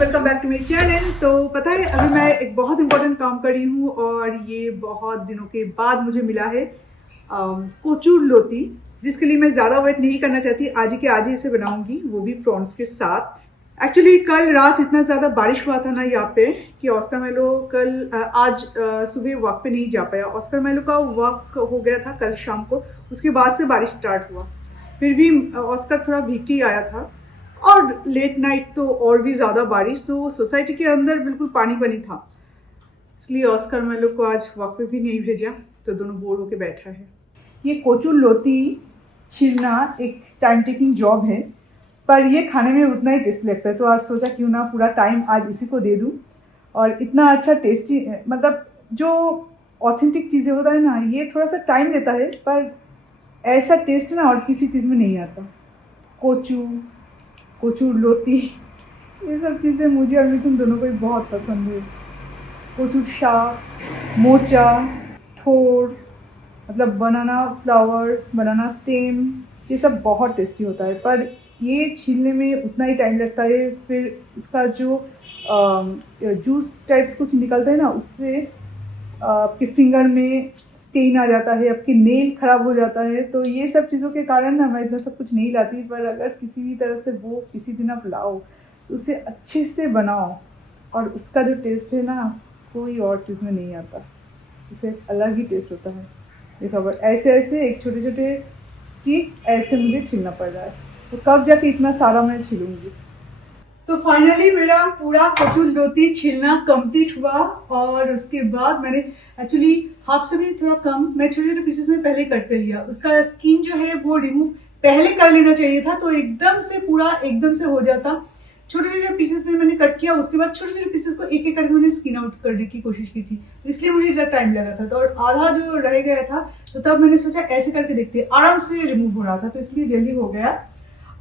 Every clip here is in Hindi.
वेलकम बैक टू मेरी चैनल। तो पता है अभी मैं एक बहुत इंपॉर्टेंट काम कर रही हूँ और ये बहुत दिनों के बाद मुझे मिला है कोचूर लोती, जिसके लिए मैं ज़्यादा वेट नहीं करना चाहती। आज ही के आज ही इसे बनाऊंगी, वो भी प्रॉन्स के साथ। एक्चुअली कल रात इतना ज़्यादा बारिश हुआ था ना यहाँ पे कि ऑस्कर मेलो आज सुबह वॉक पे नहीं जा पाया। ऑस्कर मेलो का वॉक हो गया था कल शाम को, उसके बाद से बारिश स्टार्ट हुआ। फिर भी ऑस्कर थोड़ा भीग के आया था और लेट नाइट तो और भी ज़्यादा बारिश, तो सोसाइटी के अंदर बिल्कुल पानी पानी था। इसलिए ऑस्कर मेलो को आज वॉक पे भी नहीं भेजा, तो दोनों बोर होके बैठा है। ये कोचूर लोती छीलना एक टाइम टेकिंग जॉब है, पर ये खाने में उतना ही टेस्ट लगता है। तो आज सोचा क्यों ना पूरा टाइम आज इसी को दे दूँ। और इतना अच्छा टेस्टी, मतलब जो ऑथेंटिक चीज़ें होता है ना, ये थोड़ा सा टाइम लेता है, पर ऐसा टेस्ट ना और किसी चीज़ में नहीं आता। कोचूर लोती, ये सब चीज़ें मुझे और मिथुन दोनों को ही बहुत पसंद है। कोचूर शाक, मोचा, थोर, मतलब बनाना फ्लावर, बनाना स्टेम, ये सब बहुत टेस्टी होता है, पर ये छीलने में उतना ही टाइम लगता है। फिर इसका जो जूस टाइप्स कुछ निकलता है ना, उससे आपके फिंगर में स्टेन आ जाता है, आपके नेल खराब हो जाता है। तो ये सब चीज़ों के कारण ना मैं इतना सब कुछ नहीं लाती, पर अगर किसी भी तरह से वो किसी दिन आप लाओ तो उसे अच्छे से बनाओ और उसका जो टेस्ट है ना, कोई और चीज़ में नहीं आता। उसे अलग ही टेस्ट होता है। देखो अब ऐसे ऐसे एक छोटे छोटे स्टिक ऐसे मुझे छीलना पड़ रहा है, तो कब जाके इतना सारा मैं छीलूँगी। तो फाइनली मेरा पूरा कोचूर लोती छीलना कंप्लीट हुआ और उसके बाद मैंने एक्चुअली हाफ से भी थोड़ा कम मैं छोटे छोटे पीसेस में पहले कट कर लिया। उसका स्किन जो है वो रिमूव पहले कर लेना चाहिए था, तो एकदम से पूरा एकदम से हो जाता। छोटे छोटे पीसेस में मैंने कट किया, उसके बाद छोटे छोटे पीसेस को एक एक करके मैंने स्किन आउट करने की कोशिश की थी, तो इसलिए मुझे ज़्यादा टाइम लगा था। तो और आधा जो रह गया था, तो तब मैंने सोचा ऐसे करके देखते, आराम से रिमूव हो रहा था, तो इसलिए जल्दी हो गया।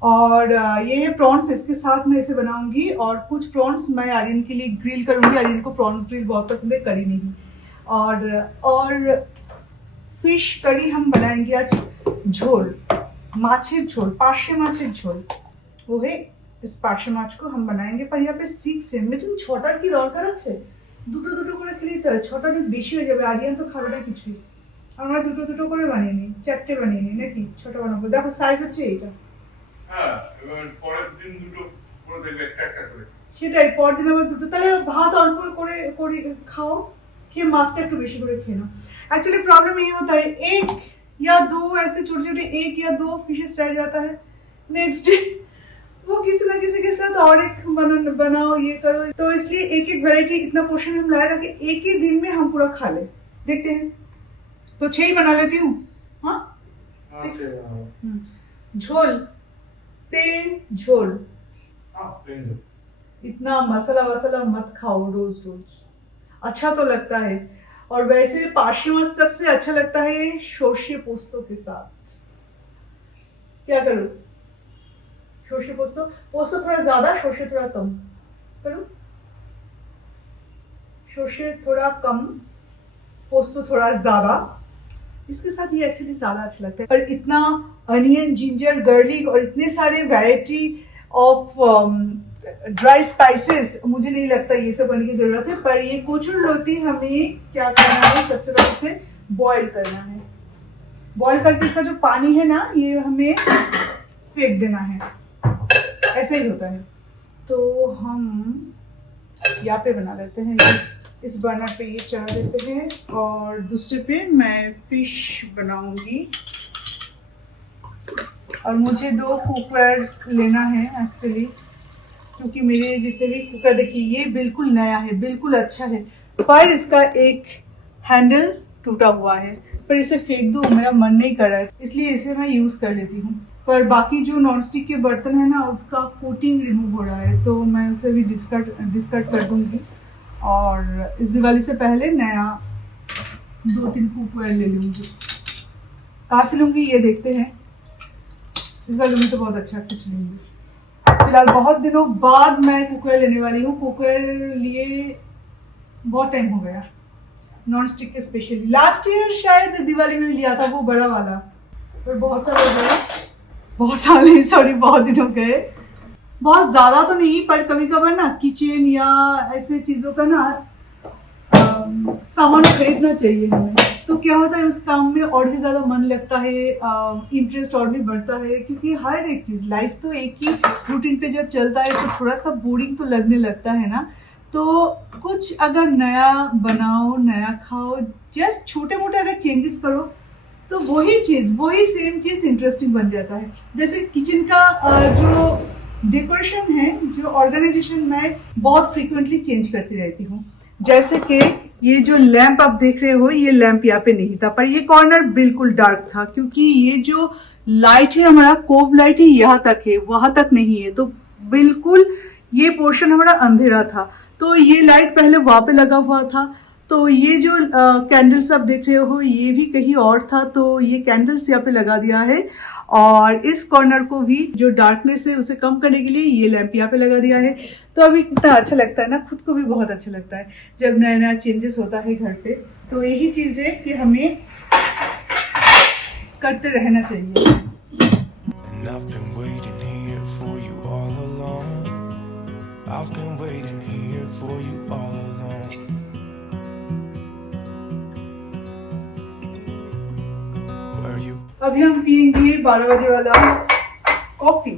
और ये है प्रॉन्स, इसके साथ मैं इसे बनाऊंगी। और कुछ प्रॉन्स मैं आर्यन के लिए ग्रिल करूंगी। आर्यन को प्रॉन्स ग्रिल बहुत पसंद है, करी नहीं। और फिश करी हम बनाएंगे आज, झोल, माछेर झोल, पार्शे माछेर झोल, वो है। इस पार्शे माछ को हम बनाएंगे, पर यहाँ पे 6 है। मिथुन छोटार की दरकार আছে? দুটো দুটো করে খেলেই তো, ছোটাটা বেশি হয়ে যাবে। আরিয়ান তো খাবে না কিছুই। আমরা দুটো দুটো করে বানিয়ে নিই, 4টে বানিয়ে নিই নাকি? ছোট বানাবো, দেখো সাইজ হচ্ছে এইটা। হ্যাঁ, এবার পরের দিন দুটো করে দেবে, একটা একটা করে। সেটাই, পরের দিন আবার দুটো। তাহলে ভাত অল্প করে করে খাও, খেয়ে মাছটা একটু বেশি করে খেয়ে নাও। एक्चुअली प्रॉब्लम ये होता है, 1 या 2 ऐसे छोटे छोटे 1 या 2 फिशेस रह जाता है। नेक्स्ट डे वो किसी ना किसी के साथ और एक बनाओ, ये करो। तो इसलिए एक एक वैरायटी इतना पोर्शन हम लाए ताकि एक ही दिन में हम पूरा खा ले। देखते हैं, तो 6 ही बना लेती हूँ। हाँ, 6 झोल, प्लेन झोल। इतना मसाला वसाला मत खाओ रोज रोज, अच्छा तो लगता है। और वैसे पार्शे माछ सबसे अच्छा लगता है সর্ষে পোস্ত के साथ। क्या करूँ, সর্ষে পোস্ত थोड़ा ज्यादा, সর্ষে थोड़ा कम करूँ। সর্ষে थोड़ा कम, पोस्त थोड़ा ज्यादा। इसके साथ ये एक्चुअली ज़्यादा अच्छा लगता है। पर इतना अनियन, जिंजर, गार्लिक और इतने सारे वैरायटी ऑफ ड्राई स्पाइसेस मुझे नहीं लगता ये सब करने की ज़रूरत है। पर ये कोचूर लोती हमें क्या करना है, सबसे पहले इसे बॉईल करना है। बॉईल करके इसका जो पानी है ना, ये हमें फेंक देना है। ऐसे ही होता है। तो हम यहाँ पे बना लेते हैं, इस बर्नर पे ये चढ़ा देते हैं और दूसरे पे मैं फिश बनाऊंगी। और मुझे 2 कुकवेयर लेना है एक्चुअली, क्योंकि मेरे जितने भी कुकर, देखिए ये बिल्कुल नया है, बिल्कुल अच्छा है, पर इसका एक हैंडल टूटा हुआ है। पर इसे फेंक दूँ मेरा मन नहीं कर रहा है, इसलिए इसे मैं यूज़ कर लेती हूँ। पर बाकी जो नॉनस्टिक के बर्तन है ना, उसका कोटिंग रिमूव हो रहा है, तो मैं उसे भी डिस्कार्ड कर दूँगी। और इस दिवाली से पहले नया 2-3 कुकवेयर ले लूँगी। कहाँ से लूँगी ये देखते हैं। इस बार लूँगी तो बहुत अच्छा कुछ लूँगी। फिलहाल बहुत दिनों बाद मैं कुकवेयर लेने वाली हूँ। कुकवेयर लिए बहुत टाइम हो गया, नॉन स्टिक के स्पेशली। लास्ट ईयर शायद दिवाली में लिया था वो बड़ा वाला, पर बहुत साल हो गए, बहुत साल नहीं, सॉरी, बहुत दिन हो गए। बहुत ज्यादा तो नहीं, पर कभी कभार ना किचन या ऐसे चीजों का ना सामान खरीदना चाहिए हमें। तो क्या होता है उस काम में और भी ज्यादा मन लगता है, इंटरेस्ट और भी बढ़ता है, क्योंकि हर एक चीज लाइफ तो एक ही रूटीन पे जब चलता है तो थोड़ा सा बोरिंग तो लगने लगता है ना। तो कुछ अगर नया बनाओ, नया खाओ, जस्ट छोटे मोटे अगर चेंजेस करो तो वही सेम चीज इंटरेस्टिंग बन जाता है। जैसे किचन का जो डेकोरेशन है, जो ऑर्गेनाइजेशन, मैं बहुत फ्रिक्वेंटली चेंज करती रहती हूँ। जैसे कि ये जो लैंप आप देख रहे हो, ये लैंप यहाँ पे नहीं था, पर ये कॉर्नर बिल्कुल डार्क था, क्योंकि ये जो लाइट है हमारा कोव लाइट है, यहाँ तक है, वहां तक नहीं है, तो बिल्कुल ये पोर्शन हमारा अंधेरा था। तो ये लाइट पहले वहां पे लगा हुआ था। तो ये जो कैंडल्स आप देख रहे हो, ये भी कहीं और था, तो ये कैंडल्स यहाँ पे लगा दिया है। और इस कॉर्नर को भी जो डार्कनेस है उसे कम करने के लिए ये लैंप यहाँ पे लगा दिया है। तो अभी कितना अच्छा लगता है ना, खुद को भी बहुत अच्छा लगता है जब नया नया चेंजेस होता है घर पे। तो यही चीज़ है कि हमें करते रहना चाहिए। अभी हम पियेंगे 12 बजे वाला कॉफी।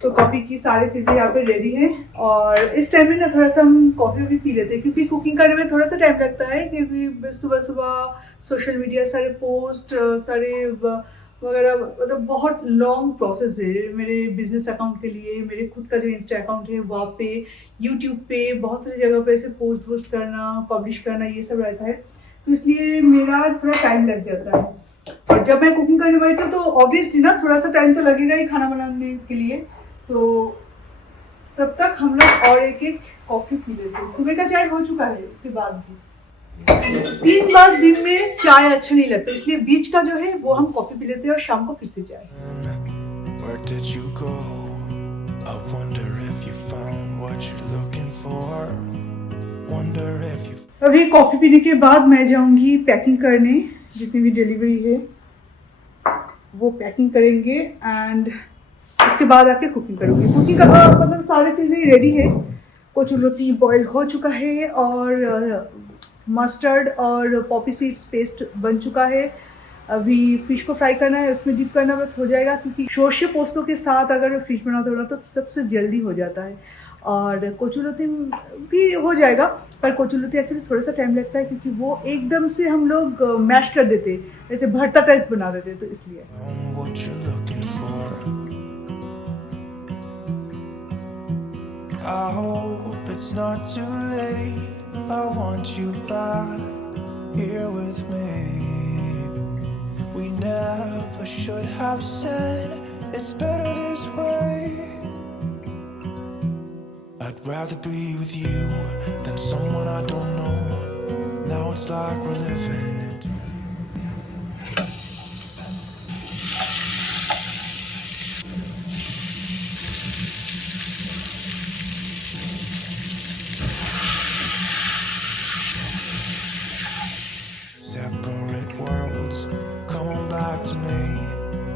तो कॉफी की सारी चीजें यहाँ पे रेडी है, और इस टाइम में ना थोड़ा सा हम कॉफी भी पी लेते हैं, क्योंकि कुकिंग करने में थोड़ा सा टाइम लगता है, क्योंकि सुबह सुबह सोशल मीडिया सारे पोस्ट सारे वगैरह, मतलब बहुत लॉन्ग प्रोसेस है मेरे बिजनेस अकाउंट के लिए। मेरे खुद का जो इंस्टा अकाउंट है वहाँ पे, यूट्यूब पे, बहुत सारी जगह पे ऐसे पोस्ट करना, पब्लिश करना, ये सब रहता है। तो इसलिए मेरा थोड़ा टाइम लग जाता है। और जब मैं कुकिंग करने बैठती हूँ तो ऑब्वियसली ना थोड़ा सा टाइम तो लगेगा ही खाना बनाने के लिए। तो तब तक हम लोग और एक एक कॉफी पी लेते हैं। सुबह का चाय हो चुका है, इसके बाद भी 3 बार दिन में चाय अच्छा नहीं लगता, इसलिए बीच का जो है वो हम कॉफी पी लेते हैं, और शाम को फिर से चाय। अभी कॉफी पीने के बाद मैं जाऊंगी पैकिंग करने, जितनी भी डिलीवरी है वो पैकिंग करेंगे, एंड उसके बाद आके कुकिंग करूँगी। कुकिंग का मतलब सारी चीज़ें रेडी है। कोचुलोती बॉईल हो चुका है, और मस्टर्ड और पॉपी सीड्स पेस्ट बन चुका है। अभी फिश को फ्राई करना है, उसमें डिप करना बस हो जाएगा, क्योंकि शोरशे पोस्तों के साथ अगर फिश बनाते हो तो सबसे जल्दी हो जाता है। और कोचुलोती भी हो जाएगा, पर कोचुलोती एक्चुअली थोड़ा सा टाइम लगता है, क्योंकि वो एकदम से हम लोग मैश कर देते, जैसे भरता टाइप बना देते, तो इसलिए। I hope it's not too late. I want you back here with me. We never should have said it's better this way. I'd rather be with you than someone I don't know. Now it's like we're living it. Separate worlds, come on back to me.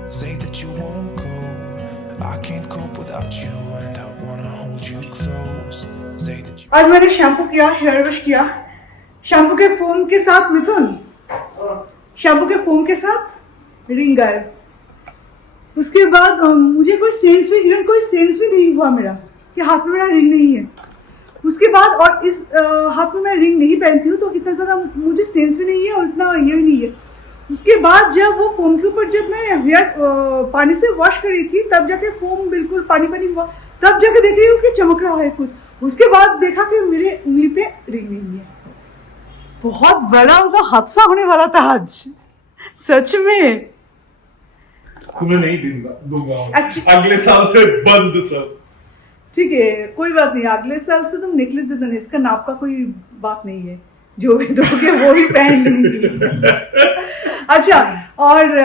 Say that you won't go. I can't cope without you, and I wanna hold you close. Say that you. आज मैंने शैम्पू किया, हेयर वॉश किया, शैम्पू के फोम के साथ मिथुन, शैम्पू के फोम के साथ रिंग गायब। उसके बाद मुझे कोई सेंस भी नहीं हुआ मेरा कि हाथ में मेरा रिंग नहीं है। उसके बाद, और इस हाथ में मैं रिंग नहीं पहनती हूँ, तो इतना ज़्यादा मुझे सेंस भी नहीं है और इतना ये भी नहीं है। उसके बाद जब वो फोम के ऊपर जब मैं हेयर पानी से वॉश करी थी, तब जाके फोम बिल्कुल पानी हुआ, तब जाके देख रही हूँ कि चमक रहा है कुछ। उसके बाद देखा कि मेरे उंगली पे रिंग नहीं है। बहुत बड़ा उनका हादसा होने वाला था आज, सच में। तुम्हें नहीं दूंगा अगले साल से बंद सब। ठीक है, कोई बात नहीं, अगले साल से तुम नेकलेस दे देना, इसका नाप का कोई बात नहीं है, जो भी दोगे वो ही पहन लूंगी। अच्छा, और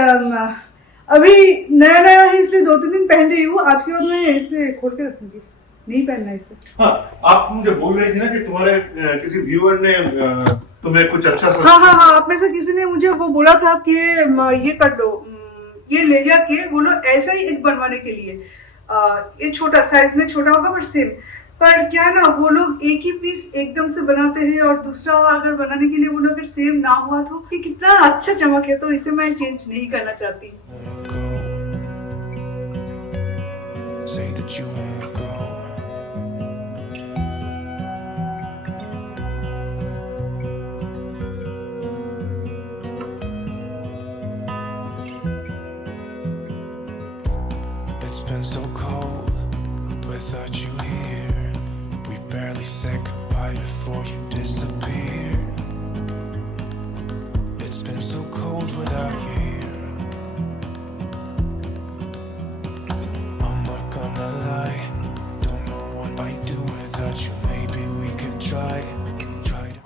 अभी नया है, इसलिए 2-3 दिन पहन रही हूँ। आज के बाद मैं इसे खोल के रखूंगी, नहीं पहनना इसे। हाँ, आप मुझे बोल रही थी ना कि तुम्हारे किसी व्यूअर ने तुम्हें कुछ अच्छा हाँ, आप में से किसी ने मुझे वो बोला था कि ये कर दो, ये ले जाके बोलो ऐसा ही एक बनवाने के लिए। ये छोटा साइज में छोटा होगा पर सेम। पर क्या है ना, वो लोग एक ही पीस एकदम से बनाते हैं और दूसरा अगर बनाने के लिए वो लोग अगर सेम ना हुआ तो ये कितना अच्छा चमक है, तो इसे मैं चेंज नहीं करना चाहती। Say that you won't go. It's been so cold without you here. We barely said goodbye before you disappeared. It's been so cold without you here. I'm not gonna lie, don't know what I'd do without you. Maybe we could try to.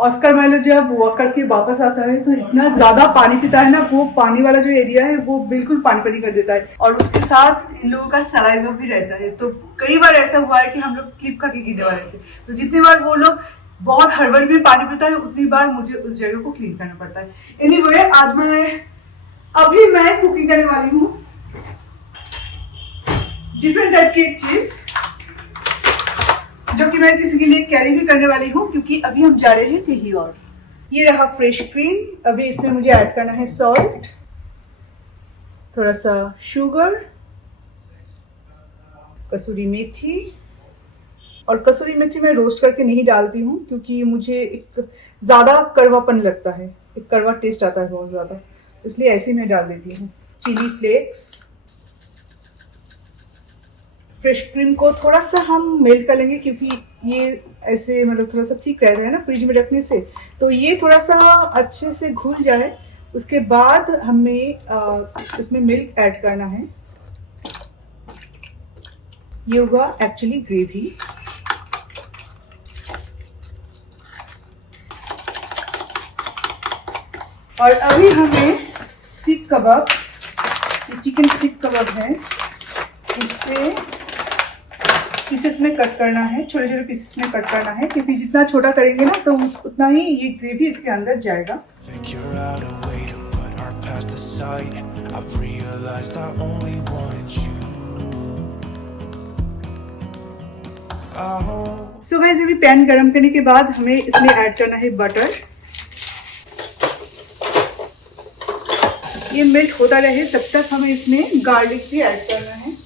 Oscar Milo जब वर्क करके वापस आता है तो इतना ज्यादा पानी पीता है ना, वो पानी वाला जो एरिया है वो बिल्कुल पानी पानी कर देता है और उसके साथ इन लोगों का सलाइवा भी रहता है। तो कई बार ऐसा हुआ है कि हम लोग स्लिप खा के गिरने वाले थे। तो जितनी बार वो लोग बहुत हड़बड़ी में पानी पीता है उतनी बार मुझे उस जगह को क्लीन करना पड़ता है। एनीवे, आज मैं कुकिंग करने वाली हूँ डिफरेंट टाइप की एक चीज, जो कि मैं किसी के लिए कैरी भी करने वाली हूँ क्योंकि अभी हम जा रहे हैं कहीं और। ये रहा फ्रेश क्रीम। अभी इसमें मुझे ऐड करना है सॉल्ट, थोड़ा सा शुगर, कसूरी मेथी। और कसूरी मेथी मैं रोस्ट करके नहीं डालती हूँ क्योंकि मुझे एक ज़्यादा कड़वापन लगता है, एक कड़वा टेस्ट आता है बहुत ज़्यादा, इसलिए ऐसे मैं डाल देती हूँ। Chilli flakes. फ्रेश क्रीम को थोड़ा सा हम मेल्ट कर लेंगे क्योंकि ये ऐसे मतलब थोड़ा सा थिक रहता है ना फ्रिज में रखने से, तो ये थोड़ा सा अच्छे से घुल जाए उसके बाद हमें इसमें मिल्क ऐड करना है। ये हुआ एक्चुअली ग्रेवी। और अभी हमें सीख कबाब, चिकन सीख कबाब है, इसे पीसेस में कट करना है, छोटे छोटे पीसेस में कट करना है क्योंकि जितना छोटा करेंगे ना तो उतना ही ये ग्रेवी इसके अंदर जाएगा। सो गाइस, अभी पैन गरम करने के बाद हमें इसमें ऐड करना है बटर। ये मेल्ट होता रहे तब तक हमें इसमें गार्लिक भी ऐड करना है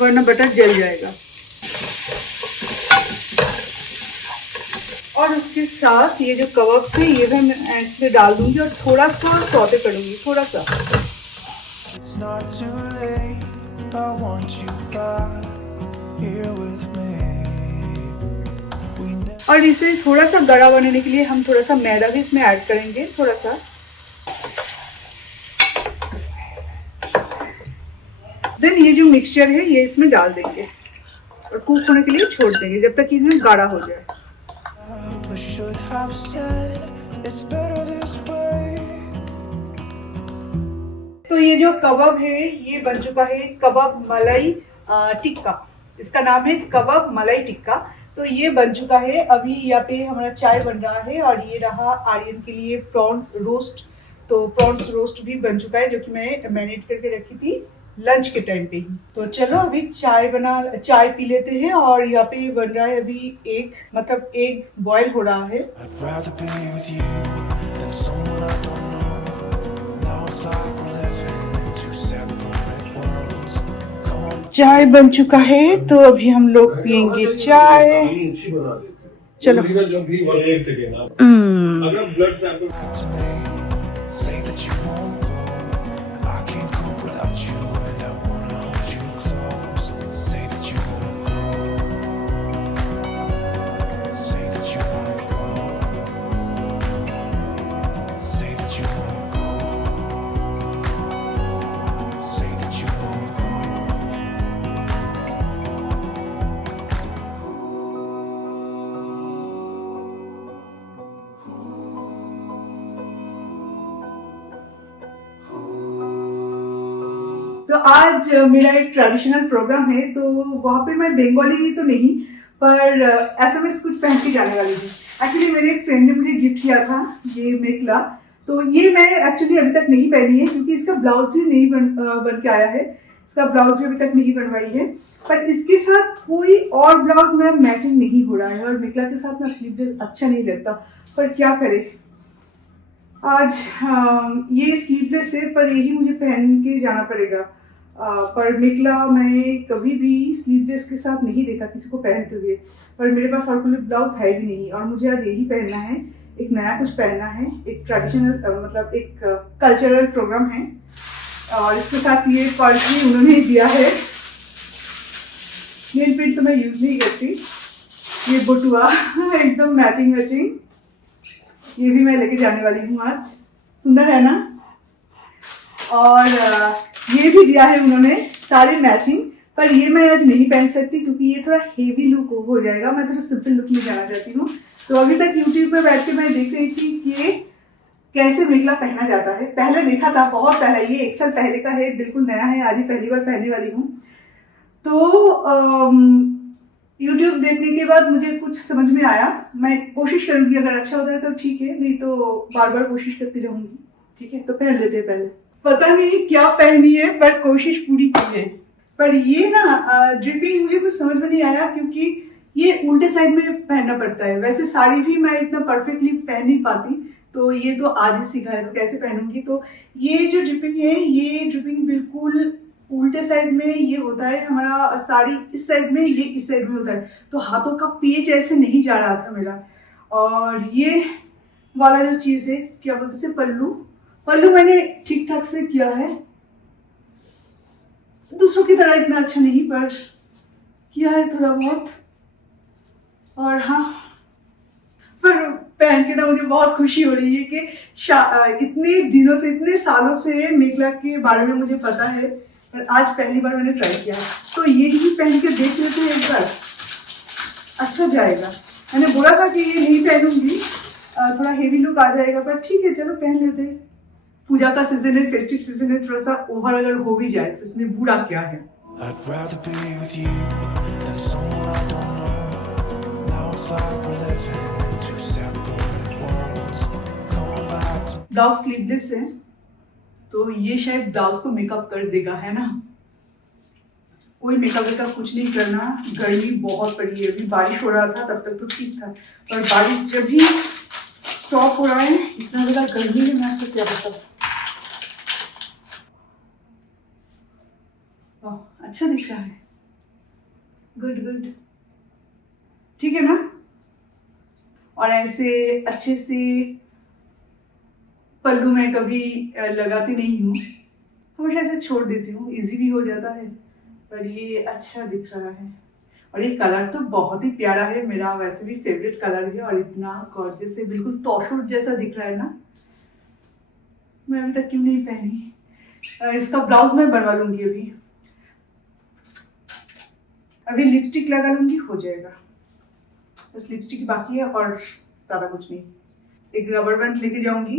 वरना बटर जल जाएगा। और उसके साथ ये जो कबाब्स है ये भी मैं इसमें डाल दूंगी और थोड़ा सा सौते करूंगी, थोड़ा सा। और इसे थोड़ा सा गाढ़ा बनाने के लिए हम थोड़ा सा मैदा भी इसमें ऐड करेंगे, थोड़ा सा। देन ये जो मिक्सचर है ये इसमें डाल देंगे और कुक होने के लिए छोड़ देंगे जब तक इन्हें गाढ़ा हो जाए। तो ये जो कबाब है ये बन चुका है कबाब मलाई टिक्का। इसका नाम है कबाब मलाई टिक्का। तो ये बन चुका है। अभी यहाँ पे हमारा चाय बन रहा है और ये रहा आर्यन के लिए प्रॉन्स रोस्ट। तो प्रॉन्स रोस्ट भी बन चुका है जो कि मैं मैरिनेट करके रखी थी लंच के टाइम पे ही। तो चलो अभी चाय पी लेते हैं। और यहाँ पे बन रहा है अभी एग बॉयल हो रहा है। चाय बन चुका है तो अभी हम लोग पियेंगे चाय। चलो। तो आज मेरा एक ट्रेडिशनल प्रोग्राम है तो वहाँ पे मैं बंगाली तो नहीं पर एसएमएस कुछ पहन के जाने वाली थी। एक्चुअली मेरे एक फ्रेंड ने मुझे गिफ्ट किया था ये मेखला। तो ये मैं एक्चुअली अभी तक नहीं पहनी है क्योंकि इसका ब्लाउज भी नहीं बन के आया है। इसका ब्लाउज भी अभी तक नहीं बनवाई है, पर इसके साथ कोई और ब्लाउज मेरा मैचिंग नहीं हो रहा है और मिकला के साथ ना स्लीवलेस अच्छा नहीं लगता, पर क्या करे। आज ये स्लीवलेस है पर यही मुझे पहन के जाना पड़ेगा। पर मिकला मैं कभी भी स्लीवलेस के साथ नहीं देखा किसी को पहनते हुए, पर मेरे पास और कोई ब्लाउज है भी नहीं और मुझे आज यही पहनना है। एक नया कुछ पहनना है, एक ट्रेडिशनल मतलब एक कल्चरल प्रोग्राम है और इसके साथ ये पर्स भी उन्होंने दिया है। नेल पेंट तो मैं यूज नहीं करती, ये बटुआ एकदम मैचिंग, ये भी मैं लेके जाने वाली हूँ आज। सुंदर है ना। और ये भी दिया है उन्होंने सारे मैचिंग, पर ये मैं आज नहीं पहन सकती क्योंकि ये थोड़ा हेवी लुक हो जाएगा। मैं थोड़ा सिंपल लुक में जाना चाहती हूँ। तो अभी तक यूट्यूब पे बैठ के मैं देख रही थी कि ये कैसे मिकला पहना जाता है। पहले देखा था, बहुत पहले, ये 1 साल पहले का है, बिल्कुल नया है, आज ही पहली बार पहनने वाली हूँ। तो यूट्यूब देखने के बाद मुझे कुछ समझ में आया। मैं कोशिश करूंगी, अगर अच्छा होता है तो ठीक है, नहीं तो बार बार कोशिश करती रहूंगी। ठीक है, तो पहन लेते हैं पहले। पता नहीं क्या पहनी है पर कोशिश पूरी की है। पर ये ना ड्रिपिंग मुझे कुछ समझ में नहीं आया क्योंकि ये उल्टे साइड में पहनना पड़ता है। वैसे साड़ी भी मैं इतना परफेक्टली पहन नहीं पाती, तो ये तो आज ही सीखा है, तो कैसे पहनूंगी। तो ये जो ड्रिपिंग है, ये ड्रिपिंग बिल्कुल उल्टे साइड में ये होता है। हमारा साड़ी इस साइड में, ये इस साइड में होता है, तो हाथों का पेच ऐसे नहीं जा रहा था मेरा। और ये वाला जो चीज है, क्या बोलते हैं, पल्लू मैंने ठीक ठाक से किया है, दूसरों की तरह इतना अच्छा नहीं, पर किया है थोड़ा बहुत। और हाँ, पर पहन के ना मुझे बहुत खुशी हो रही है कि इतने दिनों से, इतने सालों से मिकला के बारे में मुझे पता है, पर आज पहली बार मैंने ट्राई किया। तो यही पहन के देख लेते हैं एक बार, अच्छा जाएगा। मैंने बोला था कि ये नहीं पहनूंगी, थोड़ा हेवी लुक आ जाएगा, पर ठीक है, चलो पहन लेते हैं। पूजा का सीजन है, फेस्टिव सीजन है, थोड़ा सा ओवर अगर हो भी जाए तो इसमें बुरा क्या है। I'd rather be with you than someone I don't know. Now it's like we're living in two separate worlds. Coming back to blouse sleeveless है, तो ये शायद ब्लाउज को मेकअप कर देगा, है ना। कोई मेकअप कुछ नहीं करना। गर्मी बहुत पड़ी है, अभी बारिश हो रहा था तब तक तो ठीक था, पर बारिश जब भी स्टॉप हो रहा है, इतना ज़्यादा गर्मी है, मैं आपको क्या बताऊं। अच्छा दिख रहा है, गुड, ठीक है ना। और ऐसे अच्छे से पल्लू मैं कभी लगाती नहीं हूँ, हमेशा ऐसे छोड़ देती हूँ, इजी भी हो जाता है, पर ये अच्छा दिख रहा है। और ये कलर तो बहुत ही प्यारा है, मेरा वैसे भी फेवरेट कलर है, और इतना गॉर्जियस है, बिल्कुल तोशूट जैसा दिख रहा है ना। मैं अभी तक क्यों नहीं पहनी। इसका ब्लाउज मैं बनवा लूंगी। अभी लिपस्टिक लगा लूंगी, हो जाएगा। बस लिपस्टिक बाकी है और ज्यादा कुछ नहीं। एक रबर बैंड लेके जाऊंगी,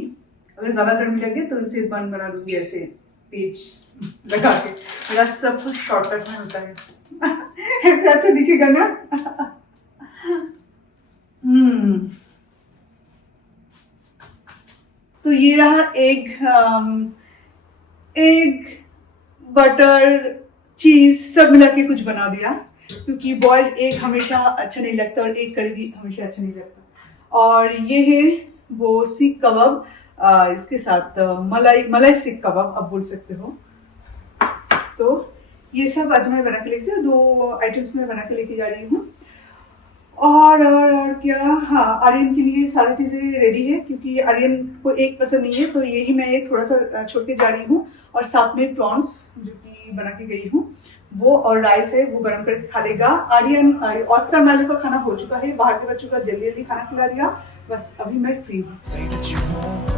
अगर ज्यादा गर्मी लगे तो इसे बन बना दूंगी, ऐसे पेज लगा के। मेरा सब कुछ शॉर्टकट में होता है ऐसे अच्छा दिखेगा ना। तो ये रहा एग बटर चीज सब मिला के कुछ बना दिया, क्योंकि बॉइल्ड एग हमेशा अच्छा नहीं लगता और एग करी भी हमेशा अच्छा नहीं लगता। और ये है वो सीख कबाब, इसके साथ मलाई सीख कबाब आप बोल सकते हो। तो ये सब आज मैं बना के लेके 2 आइटम्स में बना के लेके जा रही हूँ। और क्या, हाँ, आर्यन के लिए सारी चीज़ें रेडी है, क्योंकि आर्यन को एग पसंद नहीं है, तो यही मैं एक थोड़ा सा छोड़ के जा रही हूँ। और साथ में प्रॉन्स जो कि बना के गई हूँ वो, और राइस है वो गर्म करके खा लेगा। आर्यन ऑस्कर मैलो का खाना हो चुका है, बाहर के बच्चों का जल्दी खाना खिला दिया, बस अभी मैं फ्री हूँ। say that you won't